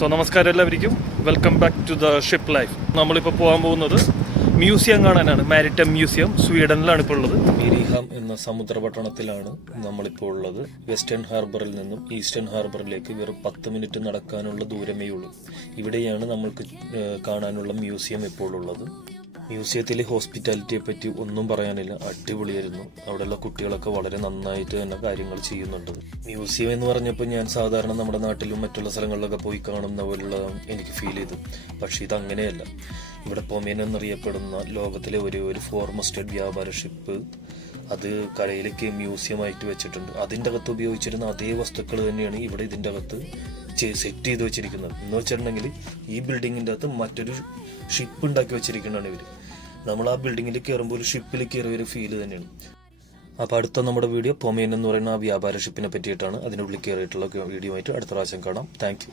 So നമസ്കാരം എല്ലാവർക്കും, welcome back to the ship life. നമ്മളിപ്പോൾ പോകാൻ പോകുന്നത് മ്യൂസിയം കാണാനാണ്. മാരിടൈം മ്യൂസിയം സ്വീഡനിലാണ് ഇപ്പോൾ ഉള്ളത്. മീരിഹാം എന്ന സമുദ്രപട്ടണത്തിലാണ് നമ്മളിപ്പോൾ ഉള്ളത്. വെസ്റ്റേൺ ഹാർബറിൽ നിന്നും ഈസ്റ്റേൺ ഹാർബറിലേക്ക് വെറും 10 മിനിറ്റ് നടക്കാനുള്ള ദൂരമേ ഉള്ളൂ. ഇവിടെയാണ് നമ്മൾക്ക് കാണാനുള്ള മ്യൂസിയം ഇപ്പോൾ ഉള്ളത്. മ്യൂസിയത്തിലെ ഹോസ്പിറ്റാലിറ്റിയെ പറ്റി ഒന്നും പറയാനില്ല, അടിപൊളിയായിരുന്നു. അവിടെയുള്ള കുട്ടികളൊക്കെ വളരെ നന്നായിട്ട് തന്നെ കാര്യങ്ങൾ ചെയ്യുന്നുണ്ട്. മ്യൂസിയം എന്ന് പറഞ്ഞപ്പോൾ ഞാൻ സാധാരണ നമ്മുടെ നാട്ടിലും മറ്റുള്ള സ്ഥലങ്ങളിലൊക്കെ പോയി കാണുന്ന പോലുള്ള എനിക്ക് ഫീൽ ചെയ്തു. പക്ഷെ ഇത് അങ്ങനെയല്ല. ഇവിടെ പൊമേൻ എന്നറിയപ്പെടുന്ന ലോകത്തിലെ ഒരു ഫോർമസ്റ്റഡ് വ്യാപാര ഷിപ്പ് അത് കരയിലേക്ക് മ്യൂസിയമായിട്ട് വെച്ചിട്ടുണ്ട്. അതിൻ്റെ അകത്ത് ഉപയോഗിച്ചിരുന്ന അതേ വസ്തുക്കൾ തന്നെയാണ് ഇവിടെ ഇതിൻ്റെ അകത്ത് സെറ്റ് ചെയ്ത് വെച്ചിരിക്കുന്നത്. എന്ന് വെച്ചിട്ടുണ്ടെങ്കിൽ ഈ ബിൽഡിങ്ങിൻ്റെ അകത്ത് മറ്റൊരു ഷിപ്പ് ഉണ്ടാക്കി വെച്ചിരിക്കുന്നതാണ് ഇവർ. നമ്മൾ ആ ബിൽഡിങ്ങിൽ കയറുമ്പോൾ ഒരു ഷിപ്പിൽ കയറിയ ഒരു ഫീല് തന്നെയാണ്. അപ്പോൾ അടുത്ത നമ്മുടെ വീഡിയോ പൊമേൻ എന്ന് പറയുന്ന ആ വ്യാപാര ഷിപ്പിനെ പറ്റിയിട്ടാണ്. അതിനുള്ളിൽ കയറിയിട്ടുള്ള വീഡിയോ ആയിട്ട് അടുത്ത പ്രാവശ്യം കാണാം. Thank you.